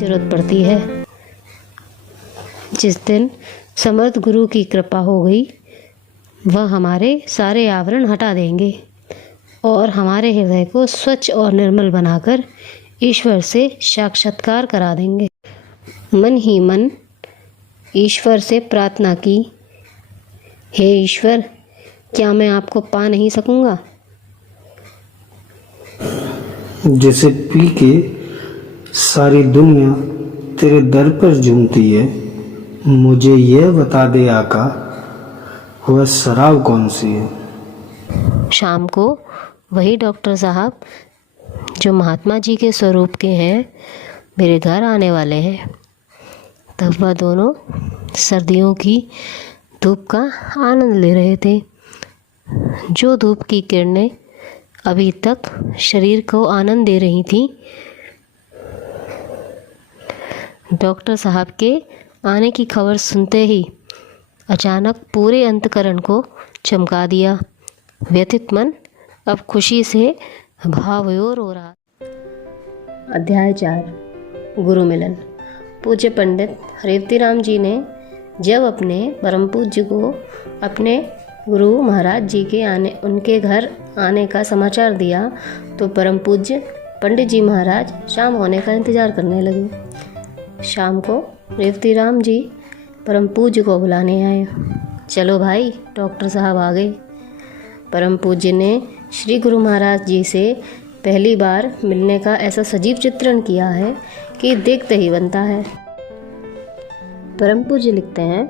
जरूरत पड़ती है। जिस दिन समर्थ गुरु की कृपा हो गई, वह हमारे सारे आवरण हटा देंगे और हमारे हृदय को स्वच्छ और निर्मल बनाकर ईश्वर से साक्षात्कार करा देंगे। मन ही मन ईश्वर से प्रार्थना की, हे ईश्वर, क्या मैं आपको पा नहीं सकूंगा? जिसे पी के सारी दुनिया तेरे दर पर झूमती है, मुझे यह बता दे आका, वह शराब कौन सी है? शाम को वही डॉक्टर साहब जो महात्मा जी के स्वरूप के हैं मेरे घर आने वाले हैं। तब वह दोनों सर्दियों की धूप का आनंद ले रहे थे। जो धूप की किरणें अभी तक शरीर को आनंद दे रही थी, डॉक्टर साहब के आने की खबर सुनते ही अचानक पूरे अंतकरण को चमका दिया। व्यथित मन अब खुशी से भावविभोर हो रहा। अध्याय 4, गुरु मिलन। पूज्य पंडित रेवतीराम जी ने जब अपने परम पूज्य को अपने गुरु महाराज जी के उनके घर आने का समाचार दिया, तो परम पूज्य पंडित जी महाराज शाम होने का इंतज़ार करने लगे। शाम को रेवतीराम जी परम पूज्य को बुलाने आए। चलो भाई, डॉक्टर साहब आ गए। परम पूज्य ने श्री गुरु महाराज जी से पहली बार मिलने का ऐसा सजीव चित्रण किया है कि देखते ही बनता है। परम पूज्य लिखते हैं,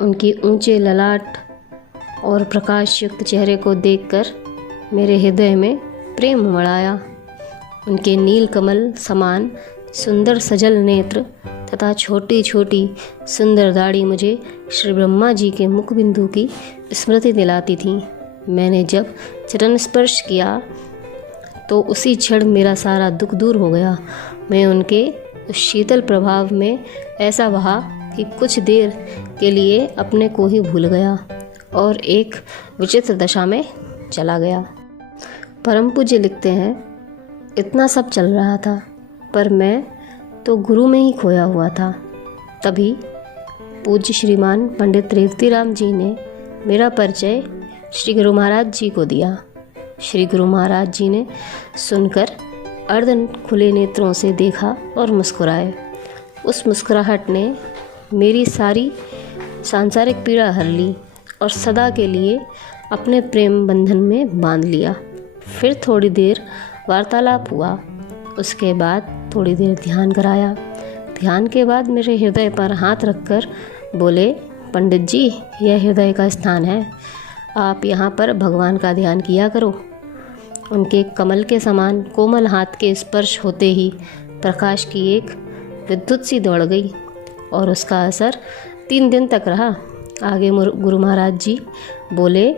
उनकी ऊंचे ललाट और प्रकाश युक्त चेहरे को देखकर मेरे हृदय में प्रेम उमड़ आया। उनके नील कमल समान सुंदर सजल नेत्र तथा छोटी छोटी सुंदर दाढ़ी मुझे श्री ब्रह्मा जी के मुख बिंदु की स्मृति दिलाती थी। मैंने जब चरण स्पर्श किया तो उसी क्षण मेरा सारा दुख दूर हो गया। मैं उनके उस शीतल प्रभाव में ऐसा बहा कि कुछ देर के लिए अपने को ही भूल गया और एक विचित्र दशा में चला गया। परम पूज्य लिखते हैं, इतना सब चल रहा था पर मैं तो गुरु में ही खोया हुआ था। तभी पूज्य श्रीमान पंडित रेवतीराम जी ने मेरा परिचय श्री गुरु महाराज जी को दिया। श्री गुरु महाराज जी ने सुनकर अर्ध खुले नेत्रों से देखा और मुस्कुराए। उस मुस्कुराहट ने मेरी सारी सांसारिक पीड़ा हर ली और सदा के लिए अपने प्रेम बंधन में बांध लिया। फिर थोड़ी देर वार्तालाप हुआ। उसके बाद थोड़ी देर ध्यान कराया। ध्यान के बाद मेरे हृदय पर हाथ रखकर बोले, पंडित जी, यह हृदय का स्थान है, आप यहाँ पर भगवान का ध्यान किया करो। उनके कमल के समान कोमल हाथ के स्पर्श होते ही प्रकाश की एक विद्युत सी दौड़ गई और उसका असर 3 दिन तक रहा। आगे गुरु महाराज जी बोले,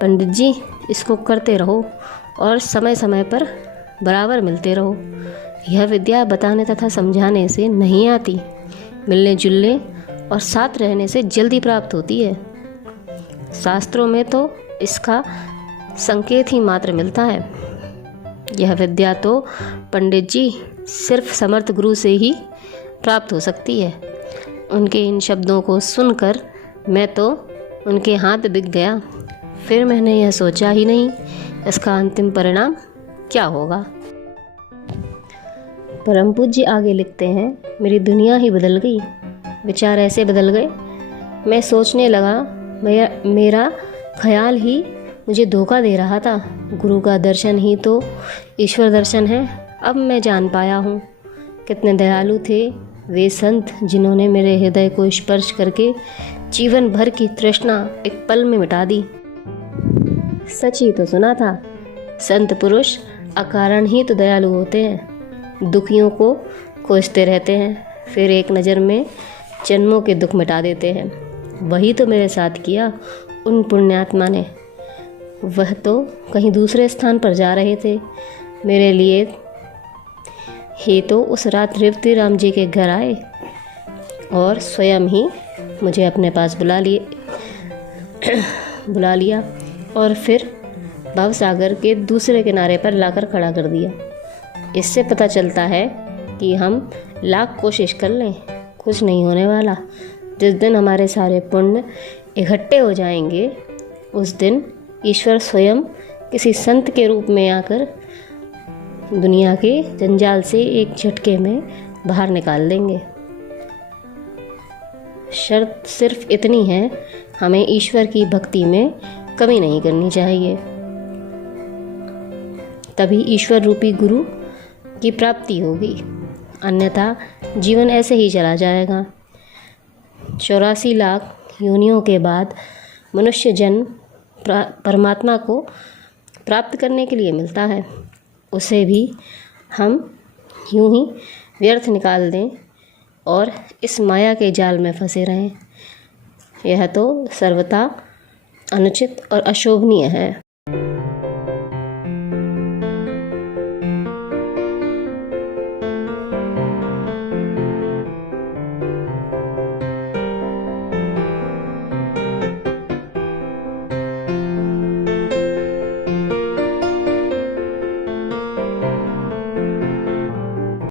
पंडित जी, इसको करते रहो और समय समय पर बराबर मिलते रहो। यह विद्या बताने तथा समझाने से नहीं आती, मिलने जुलने और साथ रहने से जल्दी प्राप्त होती है। शास्त्रों में तो इसका संकेत ही मात्र मिलता है। यह विद्या तो पंडित जी सिर्फ समर्थ गुरु से ही प्राप्त हो सकती है। उनके इन शब्दों को सुनकर मैं तो उनके हाथ बिक गया। फिर मैंने यह सोचा ही नहीं इसका अंतिम परिणाम क्या होगा। परम पूज्य आगे लिखते हैं, मेरी दुनिया ही बदल गई। विचार ऐसे बदल गए, मैं सोचने लगा मेरा ख्याल ही मुझे धोखा दे रहा था। गुरु का दर्शन ही तो ईश्वर दर्शन है। अब मैं जान पाया हूँ कितने दयालु थे वे संत जिन्होंने मेरे हृदय को स्पर्श करके जीवन भर की तृष्णा एक पल में मिटा दी। सच ही तो सुना था, संत पुरुष अकारण ही तो दयालु होते हैं, दुखियों को खोजते रहते हैं, फिर एक नज़र में जन्मों के दुख मिटा देते हैं। वही तो मेरे साथ किया उन पुण्यात्मा ने। वह तो कहीं दूसरे स्थान पर जा रहे थे, मेरे लिए ही तो उस रात रेवतीराम जी के घर आए और स्वयं ही मुझे अपने पास बुला लिया और फिर भवसागर के दूसरे किनारे पर लाकर खड़ा कर दिया। इससे पता चलता है कि हम लाख कोशिश कर लें कुछ नहीं होने वाला। जिस दिन हमारे सारे पुण्य इकट्ठे हो जाएंगे उस दिन ईश्वर स्वयं किसी संत के रूप में आकर दुनिया के जंजाल से एक झटके में बाहर निकाल देंगे। शर्त सिर्फ इतनी है, हमें ईश्वर की भक्ति में कमी नहीं करनी चाहिए, तभी ईश्वर रूपी गुरु की प्राप्ति होगी, अन्यथा जीवन ऐसे ही चला जाएगा। 84 लाख योनियों के बाद मनुष्य जन्म परमात्मा को प्राप्त करने के लिए मिलता है, उसे भी हम यूं ही व्यर्थ निकाल दें और इस माया के जाल में फंसे रहें, यह तो सर्वथा अनुचित और अशोभनीय है।